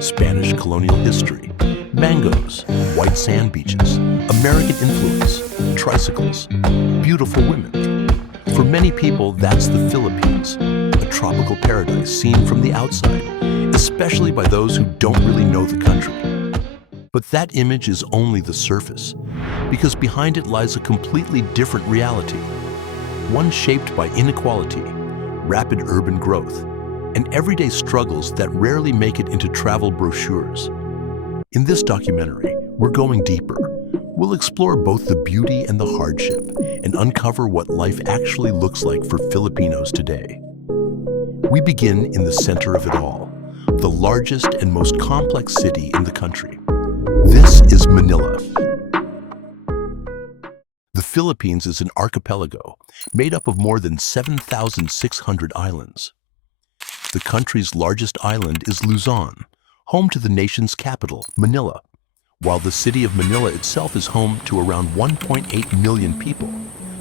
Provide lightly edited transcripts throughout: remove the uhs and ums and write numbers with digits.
Spanish colonial history, mangoes, white sand beaches, American influence, tricycles, beautiful women. For many people, that's the Philippines, a tropical paradise seen from the outside, especially by those who don't really know the country. But that image is only the surface, because behind it lies a completely different reality, one shaped by inequality, rapid urban growth, and everyday struggles that rarely make it into travel brochures. In this documentary, we're going deeper. We'll explore both the beauty and the hardship and uncover what life actually looks like for Filipinos today. We begin in the center of it all, the largest and most complex city in the country. This is Manila. The Philippines is an archipelago made up of more than 7,600 islands. The country's largest island is Luzon, home to the nation's capital, Manila, while the city of Manila itself is home to around 1.8 million people.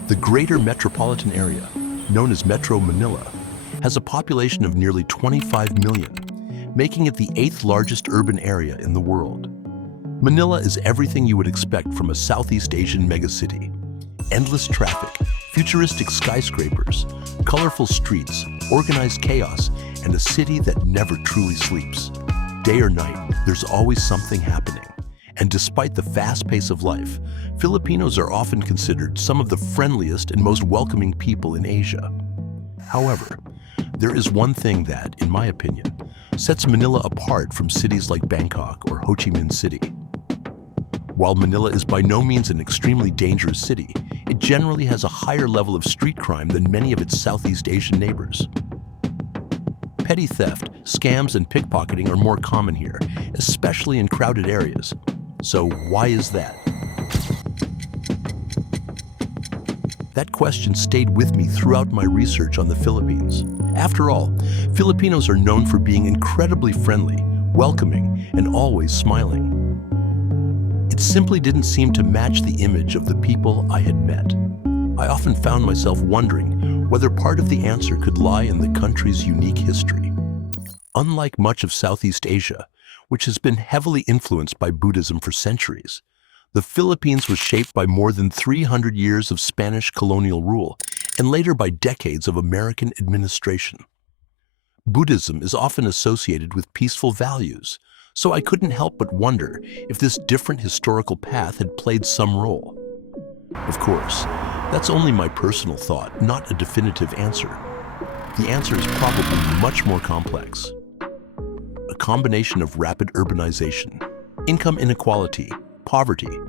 The greater metropolitan area, known as Metro Manila, has a population of nearly 25 million, making it the 8th largest urban area in the world. Manila is everything you would expect from a Southeast Asian megacity. Endless traffic, futuristic skyscrapers, colorful streets, organized chaos, and a city that never truly sleeps. Day or night, there's always something happening. And despite the fast pace of life, Filipinos are often considered some of the friendliest and most welcoming people in Asia. However, there is one thing that, in my opinion, sets Manila apart from cities like Bangkok or Ho Chi Minh City. While Manila is by no means an extremely dangerous city, it generally has a higher level of street crime than many of its Southeast Asian neighbors. Petty theft, scams, and pickpocketing are more common here, especially in crowded areas. So why is that? That question stayed with me throughout my research on the Philippines. After all, Filipinos are known for being incredibly friendly, welcoming, and always smiling. It simply didn't seem to match the image of the people I had met. I often found myself wondering whether part of the answer could lie in the country's unique history. Unlike much of Southeast Asia, which has been heavily influenced by Buddhism for centuries, the Philippines was shaped by more than 300 years of Spanish colonial rule and later by decades of American administration. Buddhism is often associated with peaceful values, so I couldn't help but wonder if this different historical path had played some role. Of course, that's only my personal thought, not a definitive answer. The answer is probably much more complex. A combination of rapid urbanization, income inequality, poverty,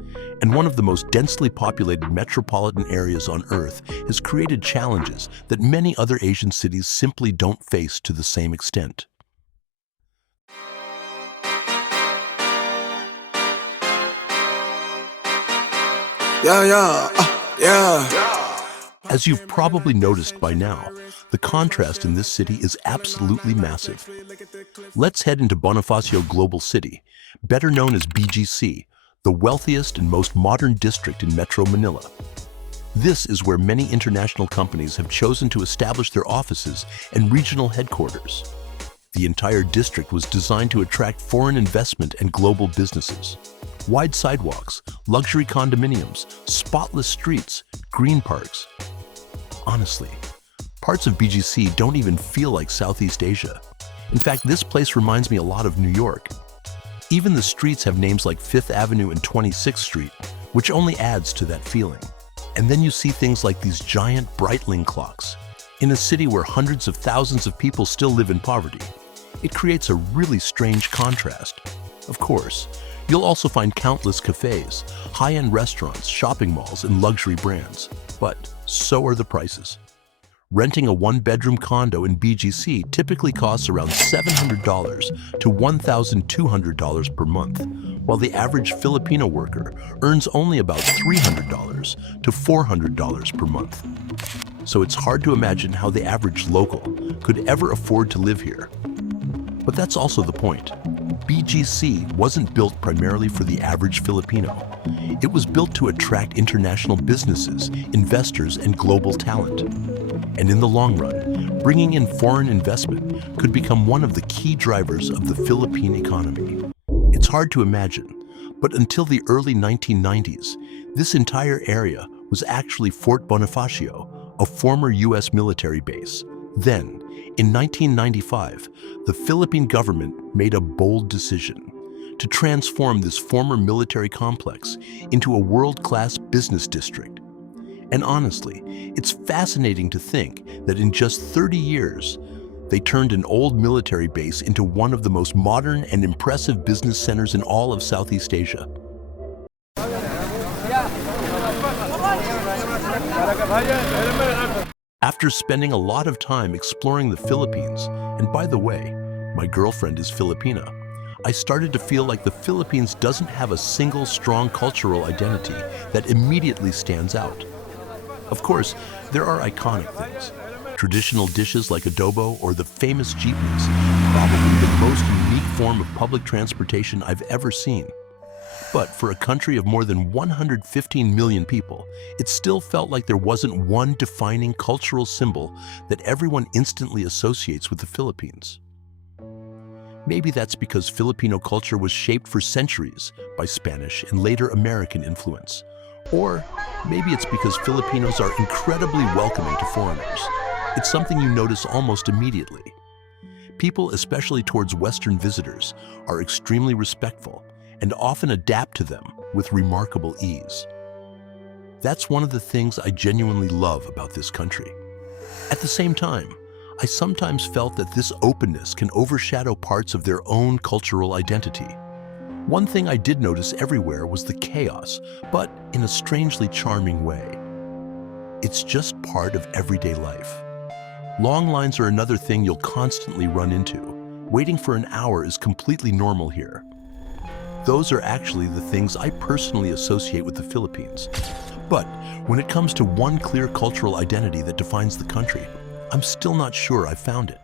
and one of the most densely populated metropolitan areas on Earth has created challenges that many other Asian cities simply don't face to the same extent. As you've probably noticed by now, the contrast in this city is absolutely massive. Let's head into Bonifacio Global City, better known as BGC, the wealthiest and most modern district in Metro Manila. This is where many international companies have chosen to establish their offices and regional headquarters. The entire district was designed to attract foreign investment and global businesses. Wide sidewalks, luxury condominiums, spotless streets, green parks. Honestly, parts of BGC don't even feel like Southeast Asia. In fact, this place reminds me a lot of New York. Even the streets have names like 5th Avenue and 26th Street, which only adds to that feeling. And then you see things like these giant Breitling clocks. In a city where hundreds of thousands of people still live in poverty, it creates a really strange contrast. Of course, you'll also find countless cafes, high-end restaurants, shopping malls, and luxury brands. But so are the prices. Renting a one-bedroom condo in BGC typically costs around $700 to $1,200 per month, while the average Filipino worker earns only about $300 to $400 per month. So it's hard to imagine how the average local could ever afford to live here. But that's also the point. BGC wasn't built primarily for the average Filipino. It was built to attract international businesses, investors, and global talent. And in the long run, Bringing in foreign investment could become one of the key drivers of the Philippine economy. It's hard to imagine, but until the early 1990s, this entire area was actually Fort Bonifacio, a former U.S. military base. Then, in 1995, the Philippine government made a bold decision to transform this former military complex into a world-class business district. And honestly, it's fascinating to think that in just 30 years, they turned an old military base into one of the most modern and impressive business centers in all of Southeast Asia. After spending a lot of time exploring the Philippines, and by the way, my girlfriend is Filipina, I started to feel like the Philippines doesn't have a single strong cultural identity that immediately stands out. Of course, there are iconic things. Traditional dishes like adobo or the famous jeepneys, probably the most unique form of public transportation I've ever seen. But for a country of more than 115 million people, it still felt like there wasn't one defining cultural symbol that everyone instantly associates with the Philippines. Maybe that's because Filipino culture was shaped for centuries by Spanish and later American influence. Or maybe it's because Filipinos are incredibly welcoming to foreigners. It's something you notice almost immediately. People, especially towards Western visitors, are extremely respectful and often adapt to them with remarkable ease. That's one of the things I genuinely love about this country. At the same time, I sometimes felt that this openness can overshadow parts of their own cultural identity. One thing I did notice everywhere was the chaos, but in a strangely charming way. It's just part of everyday life. Long lines are another thing you'll constantly run into. Waiting for an hour is completely normal here. Those are actually the things I personally associate with the Philippines. But when it comes to one clear cultural identity that defines the country, I'm still not sure I've found it.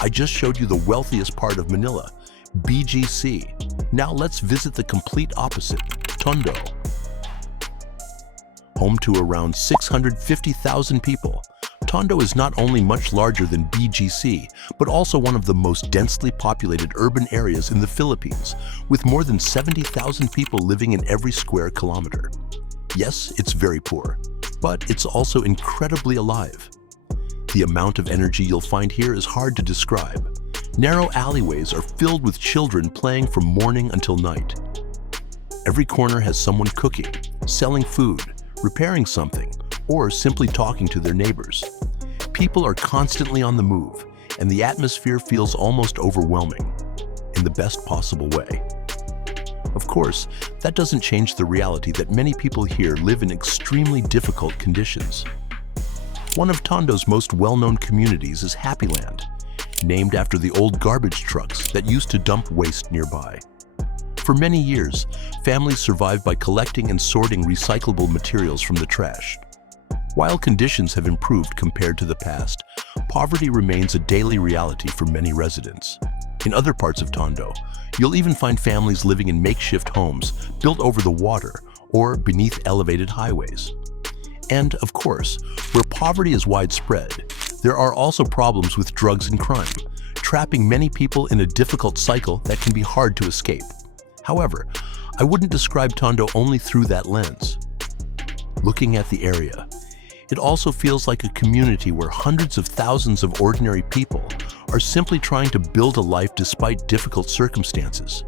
I just showed you the wealthiest part of Manila, BGC. Now let's visit the complete opposite, Tondo. Home to around 650,000 people, Tondo is not only much larger than BGC, but also one of the most densely populated urban areas in the Philippines, with more than 70,000 people living in every square kilometer. Yes, it's very poor, but it's also incredibly alive. The amount of energy you'll find here is hard to describe. Narrow alleyways are filled with children playing from morning until night. Every corner has someone cooking, selling food, repairing something, or simply talking to their neighbors. People are constantly on the move, and the atmosphere feels almost overwhelming, in the best possible way. Of course, that doesn't change the reality that many people here live in extremely difficult conditions. One of Tondo's most well-known communities is Happyland, named after the old garbage trucks that used to dump waste nearby. For many years, families survived by collecting and sorting recyclable materials from the trash. While conditions have improved compared to the past, poverty remains a daily reality for many residents. In other parts of Tondo, you'll even find families living in makeshift homes built over the water or beneath elevated highways. And, of course, where poverty is widespread, there are also problems with drugs and crime, trapping many people in a difficult cycle that can be hard to escape. However, I wouldn't describe Tondo only through that lens. Looking at the area, it also feels like a community where hundreds of thousands of ordinary people are simply trying to build a life despite difficult circumstances.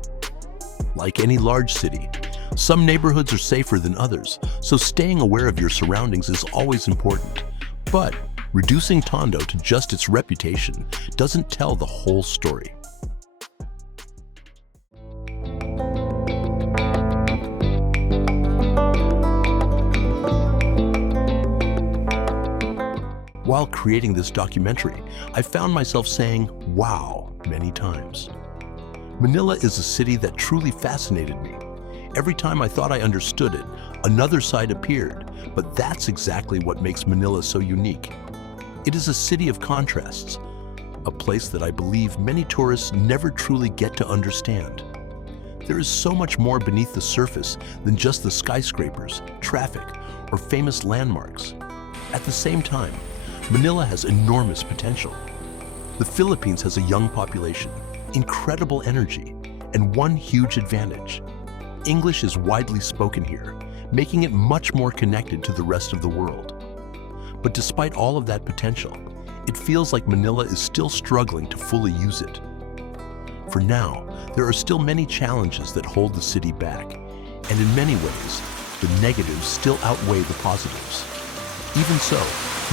Like any large city, some neighborhoods are safer than others, so staying aware of your surroundings is always important. But reducing Tondo to just its reputation doesn't tell the whole story. While creating this documentary, I found myself saying, wow, many times. Manila is a city that truly fascinated me. Every time I thought I understood it, Another side appeared, but that's exactly what makes Manila so unique. It is a city of contrasts, a place that I believe many tourists never truly get to understand. There is so much more beneath the surface than just the skyscrapers, traffic, or famous landmarks. At the same time, Manila has enormous potential. The Philippines has a young population, incredible energy, and one huge advantage. English is widely spoken here, making it much more connected to the rest of the world. But despite all of that potential, it feels like Manila is still struggling to fully use it. For now, there are still many challenges that hold the city back, and in many ways, the negatives still outweigh the positives. Even so,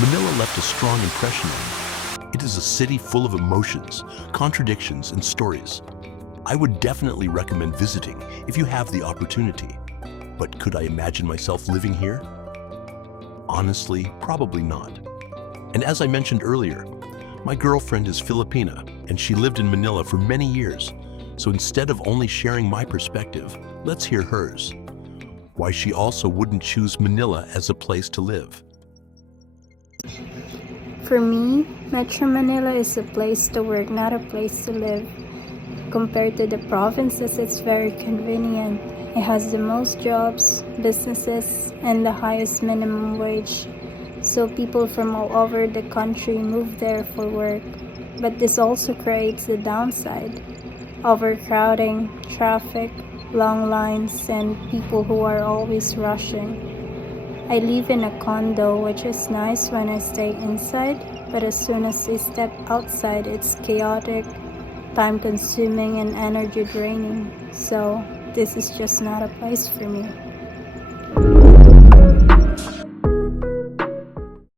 Manila left a strong impression on me. It is a city full of emotions, contradictions, and stories. I would definitely recommend visiting if you have the opportunity. But could I imagine myself living here? Honestly, probably not. And as I mentioned earlier, my girlfriend is Filipina, and she lived in Manila for many years. So instead of only sharing my perspective, let's hear hers. Why she also wouldn't choose Manila as a place to live. For me, Metro Manila is a place to work, not a place to live. Compared to the provinces, it's very convenient. It has the most jobs, businesses, and the highest minimum wage. So people from all over the country move there for work. But this also creates the downside: overcrowding, traffic, long lines, and people who are always rushing. I live in a condo, which is nice when I stay inside, but as soon as I step outside, it's chaotic, time-consuming, and energy draining. So this is just not a place for me.